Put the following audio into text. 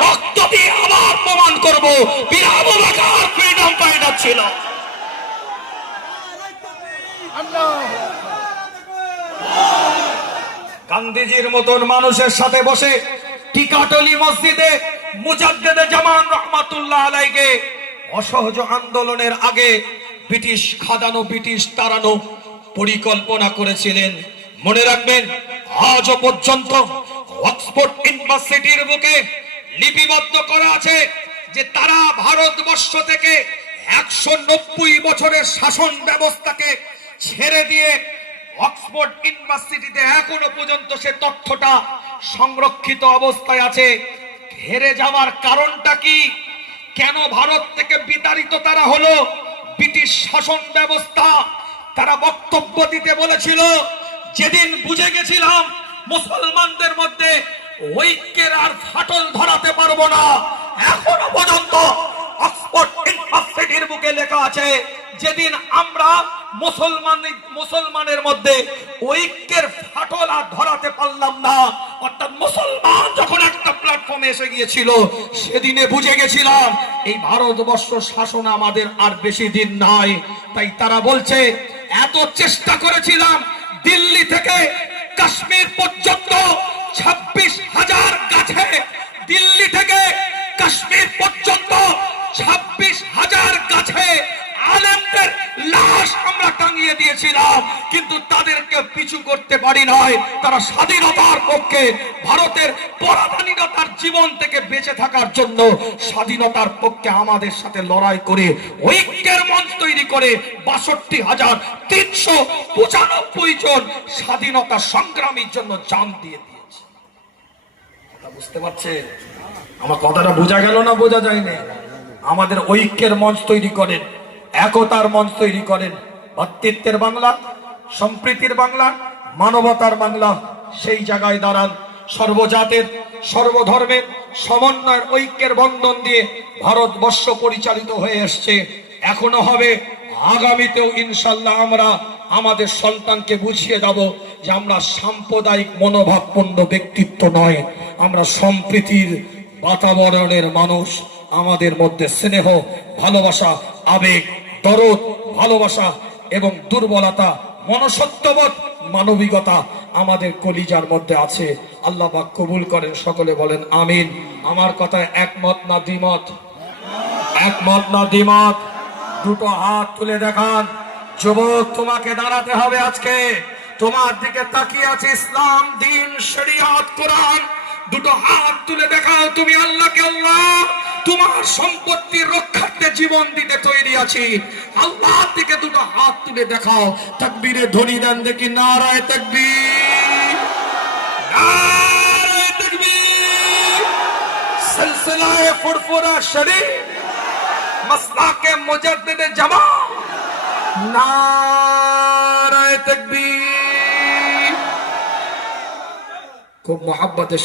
রক্ত দিয়ে আবার প্রমাণ করব। ফ্রিডম ফাইটার ছিল। গান্ধীজির মতন মানুষের সাথে বসে টিকাটলি মসজিদে মুজাদ্দেদে জামান রহমাতুল্লাহ আলাইকে অসহজ আন্দোলনের আগে ব্রিটিশ খাদানো, ব্রিটিশ তাড়ানো পরিকল্পনা করেছিলেন। মনে রাখবেন, আজও পর্যন্ত অক্সফোর্ড ইউনিভার্সিটির বুকে লিপিবদ্ধ করা আছে যে তারা ভারতবর্ষ থেকে একশো নব্বই বছরের শাসন ব্যবস্থাকে ছেড়ে দিয়ে অক্সফোর্ড ইউনিভার্সিটিতে এখনও পর্যন্ত সে তথ্যটা সংরক্ষিত অবস্থায় আছে। হেরে যাওয়ার কারণটা কি? কেন ভারত থেকে বিতাড়িত তারা হলো? ব্রিটিশ শাসন ব্যবস্থা। তারা বক্তব্য দিতে বলেছিল, যেদিন বুঝে গেছিলাম মুসলমানদের মধ্যে ঐক্যের আর ফাটল ধরাতে পারব না। এখনও পর্যন্ত অক্সফোর্ড বুকে লেখা আছে, যেদিন আমরা মুসলমান, মুসলমানের মধ্যে ঐক্যের ফাটল আর ধরাতে পারলাম না, অর্থাৎ মুসলমান যখন একটা প্ল্যাটফর্মে এসে গিয়েছিল, সেদিনে বুঝে গেছিলাম, এই ভারতবর্ষ শাসন আমাদের আর বেশি দিন নাই তাই তারা বলছে, এত চেষ্টা করেছিলাম দিল্লি থেকে কাশ্মীর পর্যন্ত ছাব্বিশ হাজার গাছে দিল্লি থেকে কাশ্মীর পর্যন্ত ছাব্বিশ হাজার গাছে আলেমদের লাশ আমরা টাঙিয়ে দিয়েছিলাম। কিন্তু তাদেরকে পিছু করতে পারি নাই। তারা স্বাধীনতার পক্ষে ভারতের পরাধীনতার জীবন থেকে বেঁচে থাকার জন্য স্বাধীনতার পক্ষে আমাদের সাথে লড়াই করে, ঐক্যের মঞ্চ তৈরি করে বাষট্টি হাজার তিনশো পঁচানব্বই জন স্বাধীনতা সংগ্রামীর জন্য জান দিয়ে কথা বুঝতে পারছেন? আমার কথাটা বোঝা গেল না বোঝা যায়নি? আমাদের ঐক্যের মঞ্চ তৈরি করেন, একতার মঞ্চ তৈরি করেন। ভ্রাতৃত্বের বাংলা, সম্প্রীতির বাংলা, মানবতার বাংলা, সেই জায়গায় দাঁড়ান। সর্বজাতের, সর্বধর্মের, সমন্বয়ের ঐক্যের বন্ধন দিয়ে ভারতবর্ষ পরিচালিত হয়ে এসছে। এখনও হবে, আগামীতেও ইনশাল্লাহ আমরা আমাদের সন্তানকে বুঝিয়ে যাব যে আমরা সাম্প্রদায়িক মনোভাবপূর্ণ ব্যক্তিত্ব নয়। আমরা সম্প্রীতির বাতাবরণের মানুষ। আমাদের মধ্যে স্নেহ, ভালোবাসা, আবেগ, দরদ, ভালোবাসা এবং দুর্বলতা মনসত্ববোধ মানবিকতা আমাদের কলিজার মধ্যে আছে। আল্লাহ পাক কবুল করেন, সকলে বলেন আমিন। আমার কথায় একমত না দ্বিমত? একমত না দ্বিমত? দুটো হাত তুলে দেখান। যুবক, তোমাকে দাঁড়াতে হবে আজকে। তোমার দিকে তাকিয়ে আছে ইসলাম, দিন, শরিয়াত, কোরআন। দুটো হাত তুলে দেখাও তুমি আল্লাহকে, আল্লাহ। তোমার সম্পত্তির রক্ষার্থে জীবন দিতে তৈরি আছি। আল্লাহর দিকে দুটো হাত তুলে দেখাও। তাকবীরে ধ্বনি দেন দেখি, নারায় তাকবীর। নারায় তাকবীর। সিলসিলায়ে ফুরফুরা শরীফ। মসলাকে মুজাদ্দিদ জামা নারায় তকবীর। খুব মোহাব্বতের